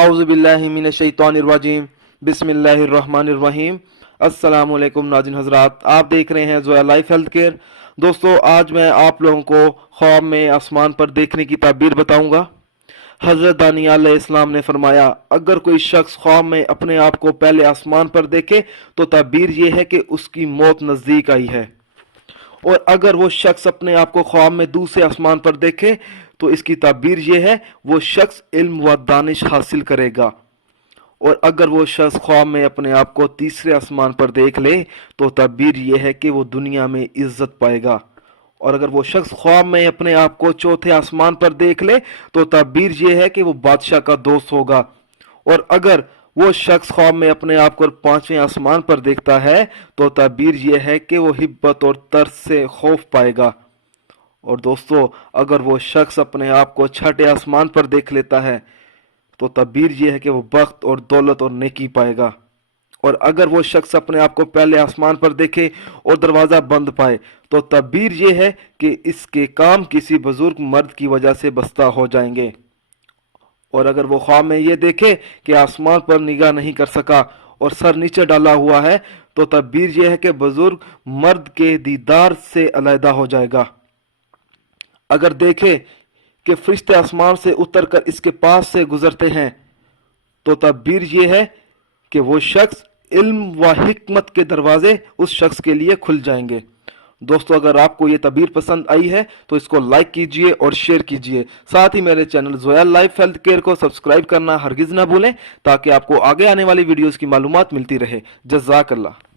आऊज़ु बिल्लाहि मिनश शैतानिर रजीम बिस्मिल्लाहिर रहमानिर रहीम। अस्सलाम वालेकुम नाज़रीन हज़रात, आप देख रहे हैं ज़ोया लाइफ हेल्थ केयर। दोस्तों, आज मैं आप लोगों को ख्वाब में आसमान पर देखने की ताबीर बताऊंगा। हज़रत दानियाल अलैहिस्सलाम ने फरमाया, अगर कोई शख्स ख्वाब में अपने आप को पहले आसमान पर देखे तो ताबीर यह है कि उसकी मौत नज़दीक आई है, और अगर वो शख्स अपने आप को ख्वाब में दूसरे आसमान पर देखे तो इसकी ताबीर यह है वो शख्स इल्म व दानिश हासिल करेगा। और अगर वो शख्स ख्वाब में अपने आप को तीसरे आसमान पर देख ले तो ताबीर यह है कि वो दुनिया में इज्जत पाएगा। और अगर वो शख्स ख्वाब में अपने आप को चौथे आसमान पर देख ले तो ताबीर यह है कि वो बादशाह का दोस्त होगा। और अगर वो शख्स ख्वाब में अपने आप को पांचवें आसमान पर देखता है तो ताबीर यह है कि वो हिब्बत और तरस से खौफ पाएगा। और दोस्तों, अगर वो शख्स अपने आप को छठे आसमान पर देख लेता है तो ताबीर यह है कि वो बख्त और दौलत और नेकी पाएगा। और अगर वो शख्स अपने आप को पहले आसमान पर देखे और दरवाज़ा बंद पाए तो ताबीर यह है कि इसके काम किसी बुजुर्ग मर्द की वजह से बस्ता हो जाएंगे। और अगर वो ख्वाब में ये देखे कि आसमान पर निगाह नहीं कर सका और सर नीचे डाला हुआ है तो ताबीर यह है कि बुजुर्ग मर्द के दीदार से अलहदा हो जाएगा। अगर देखे कि फरिश्ते आसमान से उतरकर इसके पास से गुजरते हैं तो ताबीर यह है कि वो शख्स इल्म व हिकमत के दरवाजे उस शख्स के लिए खुल जाएंगे। दोस्तों, अगर आपको ये ताबीर पसंद आई है तो इसको लाइक कीजिए और शेयर कीजिए। साथ ही मेरे channel Zoya life health care को सब्सक्राइब करना हरगिज़ ना भूलें ताकि आपको आगे आने वाली वीडियोस की मालूमात मिलती रहे। जज़ाकल्लाह।